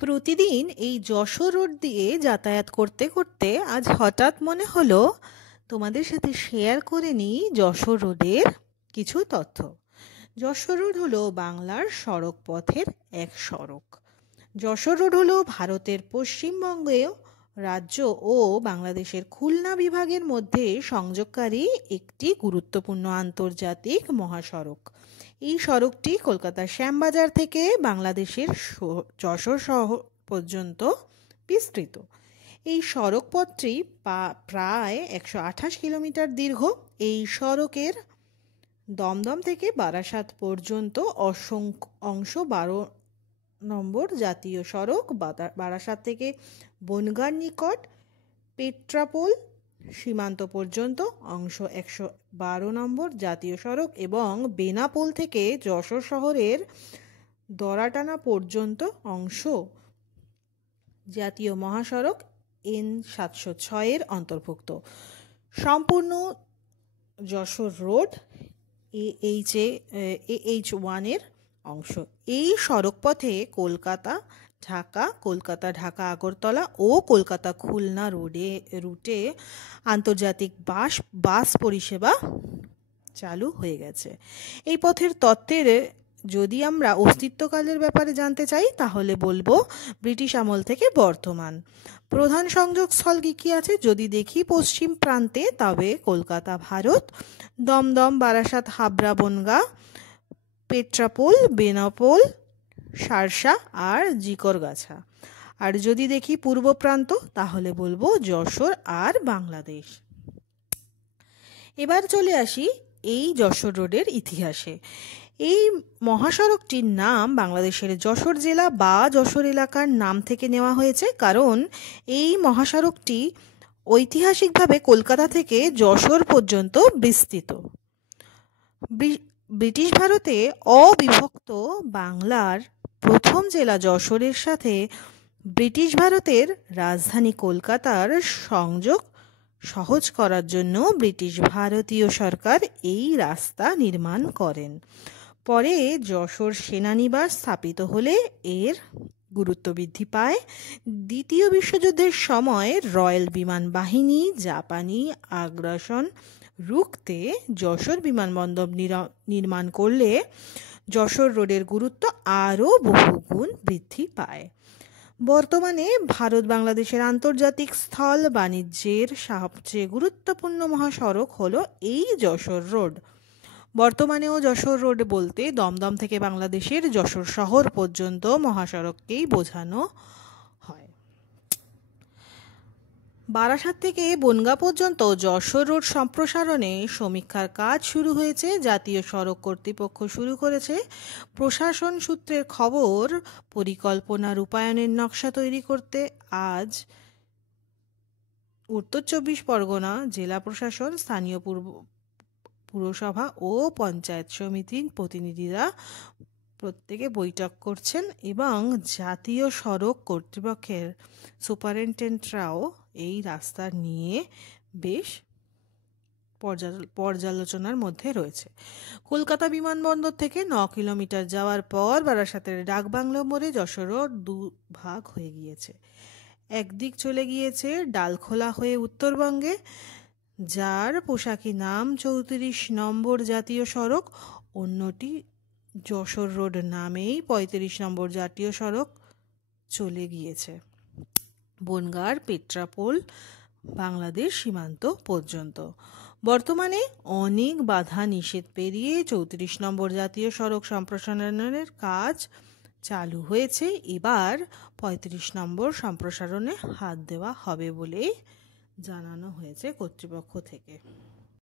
প্রতিদিন এই যশোর রোড দিয়ে যাতায়াত করতে করতে আজ হঠাৎ মনে হলো তোমাদের সাথে শেয়ার করে নিই যশোর রোডের কিছু তথ্য। যশোর রোড হলো বাংলার সড়ক পথের এক সড়ক। যশোর রোড হলো ভারতের পশ্চিমবঙ্গে রাজ্য ও বাংলাদেশের খুলনা বিভাগের মধ্যে সংযোগকারী একটি গুরুত্বপূর্ণ আন্তর্জাতিক মহাসড়ক। এই সড়কটি কলকাতার শ্যামবাজার থেকে বাংলাদেশের যশোর শহর পর্যন্ত বিস্তৃত। এই সড়ক পথটি প্রায় 128 কিলোমিটার দীর্ঘ। এই সড়কের দমদম থেকে বারাসাত পর্যন্ত অংশ 12 নম্বর জাতীয় সড়ক, বারাসাত থেকে বনগাঁর নিকট পেট্রাপোল সীমান্ত পর্যন্ত অংশ 112 নম্বর জাতীয় সড়ক এবং বেনাপোল থেকে যশোর শহরের দরাটানা পর্যন্ত অংশ জাতীয় মহাসড়ক N-706 অন্তর্ভুক্ত। সম্পূর্ণ যশোর রোড AH1 অংশ। এই সড়ক পথে কলকাতা ঢাকা আগরতলা ও কলকাতা খুলনা রুটে আন্তর্জাতিক বাস পরিষেবা চালু হয়ে গেছে। এই পথের তত্ত্বের যদি আমরা অস্তিত্বকালের ব্যাপারে জানতে চাই তাহলে বলবো ব্রিটিশ আমল থেকে বর্তমান। প্রধান সংযোগস্থল কি আছে যদি দেখি পশ্চিম প্রান্তে, তবে কলকাতা ভারত, দমদম, বারাসাত, হাবড়া, বনগাঁ, পেট্রাপোল, বেনাপোল, শার্শা আর জিকরগাছা। আর যদি দেখি পূর্ব প্রান্ত তাহলে বলবো যশোর আর বাংলাদেশ। এবার চলে আসি এই যশোর রোডের ইতিহাসে। এই মহাসড়কটির নাম বাংলাদেশের যশোর জেলা বা যশোর এলাকার নাম থেকে নেওয়া হয়েছে, কারণ এই মহাসড়কটি ঐতিহাসিকভাবে কলকাতা থেকে যশোর পর্যন্ত বিস্তৃত। ব্রিটিশ ভারতে অবিভক্ত বাংলার প্রথম জেলা যশোরের সাথে ব্রিটিশ ভারতের রাজধানী কলকাতার সংযোগ সহজ করার জন্য ব্রিটিশ ভারতীয় সরকার এই রাস্তা নির্মাণ করেন। পরে যশোর সেনানিবাস স্থাপিত হলে এর গুরুত্ব বৃদ্ধি পায়। দ্বিতীয় বিশ্বযুদ্ধের সময় রয়্যাল বিমান বাহিনী জাপানি আগ্রাসন রুখতে যশোর বিমানবন্দর নির্মাণ করলে যশোর রোডের গুরুত্ব আরও বহুগুণ বৃদ্ধি পায়। বর্তমানে ভারত বাংলাদেশের আন্তর্জাতিক স্থল বাণিজ্যের সবচেয়ে গুরুত্বপূর্ণ মহাসড়ক হলো এই যশোর রোড। বর্তমানেও যশোর রোড বলতে দমদম থেকে বাংলাদেশের যশোর শহর পর্যন্ত মহাসড়ককেই বোঝানো হয়। বারাসাত থেকে বনগাঁ পর্যন্ত যশোর রোড সম্প্রসারণে সমীক্ষার কাজ শুরু হয়েছে। জাতীয় সড়ক কর্তৃপক্ষ শুরু করেছে। প্রশাসন সূত্রের খবর, পরিকল্পনা রূপায়ণের নকশা তৈরি করতে আজ উত্তর 24 পরগনা জেলা প্রশাসন, স্থানীয় পুরসভা ও পঞ্চায়েত সমিতির প্রতিনিধিরা প্রত্যেকে বৈঠক করছেন এবং জাতীয় সড়ক কর্তৃপক্ষের সুপারিনটেন্ডেন্টরাও এই রাস্তা নিয়ে বেশ পর্যালোচনার মধ্যে রয়েছে। কলকাতা বিমানবন্দর থেকে 9 কিলোমিটার যাওয়ার পর বারাসাতের ডাকবাংলো মোড়ে যশোর রোড দুভাগ হয়ে গিয়েছে। একদিক চলে গিয়েছে ডালখোলা হয়ে উত্তরবঙ্গে, যার পোশাকি নাম 34 নম্বর জাতীয় সড়ক। অন্যটি যশোর রোড নামেই 35 নম্বর জাতীয় সড়ক চলে গিয়েছে বনগাঁর পেট্রাপোল বাংলাদেশ সীমান্ত পর্যন্ত। বর্তমানে অনেক বাধা নিষেধ পেরিয়ে 34 নম্বর জাতীয় সড়ক সম্প্রসারণের কাজ চালু হয়েছে। এবার 35 নম্বর সম্প্রসারণে হাত দেওয়া হবে বলে জানানো হয়েছে কর্তৃপক্ষ থেকে।